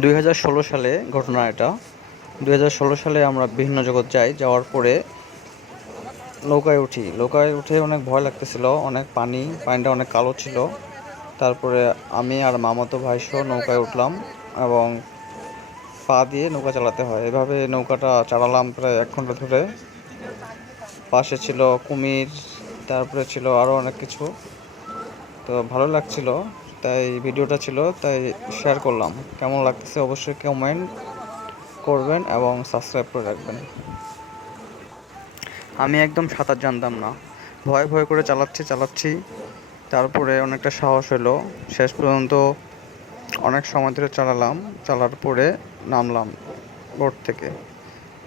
দুই হাজার ষোলো সালে ঘটনা এটা। দুই হাজার ষোলো সালে আমরা বিভিন্ন জগৎ যাই, যাওয়ার পরে নৌকায় উঠি। নৌকায় উঠে অনেক ভয় লাগতেছিল, অনেক পানি, পানিটা অনেক কালো ছিল। তারপরে আমি আর মামাতো ভাই সহ নৌকায় উঠলাম এবং পা দিয়ে নৌকা চালাতে হয়। এভাবে নৌকাটা চালালাম প্রায় এক ঘণ্টা ধরে। পাশে ছিল কুমির তারপরে ছিল আরও অনেক কিছু। তো ভালো লাগছিল, তাই ভিডিওটা ছিল, তাই শেয়ার করলাম। কেমন লাগতেছে অবশ্যই কমেন্ট করবেন এবং সাবস্ক্রাইব করে রাখবেন। আমি একদম সাঁতার জানতাম না। ভয় ভয় করে চালাচ্ছি চালাচ্ছি। তারপরে অনেকটা সাহস হলো। শেষ পর্যন্ত অনেক সময় ধরে চালালাম। চালার পরে নামলাম বোট থেকে।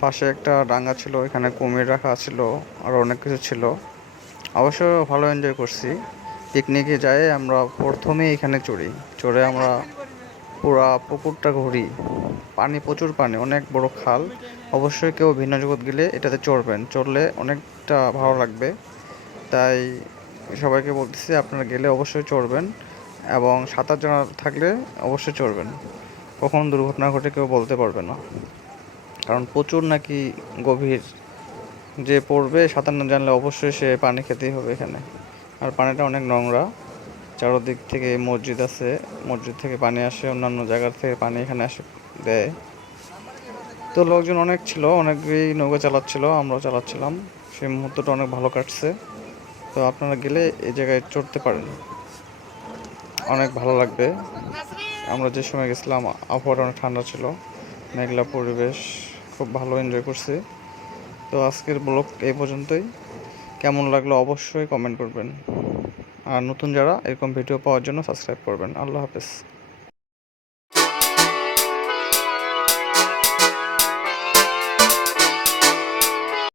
পাশে একটা ডাঙ্গা ছিল এখানে কুমির রাখা ছিল, আর অনেক কিছু ছিল। অবশ্য ভালো এনজয় করছি। পিকনিকে যাই আমরা প্রথমেই এখানে চড়ি। চড়ে আমরা পুরা পুকুরটা ঘুরি। পানি, প্রচুর পানি, অনেক বড় খাল। অবশ্যই কেউ ভিন্ন জগৎ গেলে এটাতে চড়বেন। চড়লে অনেকটা ভালো লাগবে। তাই সবাইকে বলতেছি, আপনারা গেলে অবশ্যই চড়বেন এবং সাঁতার জানা থাকলে অবশ্যই চড়বেন। কখন দুর্ঘটনা ঘটে কেউ বলতে পারবে না। কারণ প্রচুর নাকি গভীর যে পড়বে সাঁতার না জানলে অবশ্যই সে পানি খেতেই হবে এখানে। আর পানিটা অনেক নোংরা। চারোদিক থেকে মসজিদ আছে, মসজিদ থেকে পানি আসে, অন্যান্য জায়গার থেকে পানি এখানে আসে, দেয়। তো লোকজন অনেক ছিল, অনেকেই নৌকা চালাচ্ছিল, আমরাও চালাচ্ছিলাম। সেই মুহূর্তটা অনেক ভালো কাটছে। তো আপনারা গেলে এই জায়গায় চড়তে পারেন। অনেক ভালো লাগবে। আমরা যে সময় গেছিলাম, আবহাওয়াটা অনেক ঠান্ডা ছিল। মেঘলা পরিবেশ, খুব ভালো এনজয় করছি। তো আজকের ব্লগ এই পর্যন্তই। কেমন লাগল অবশ্যই কমেন্ট করবেন। আর নতুন যারা এরকম ভিডিও পাওয়ার জন্য সাবস্ক্রাইব করবেন। আল্লাহ হাফেজ।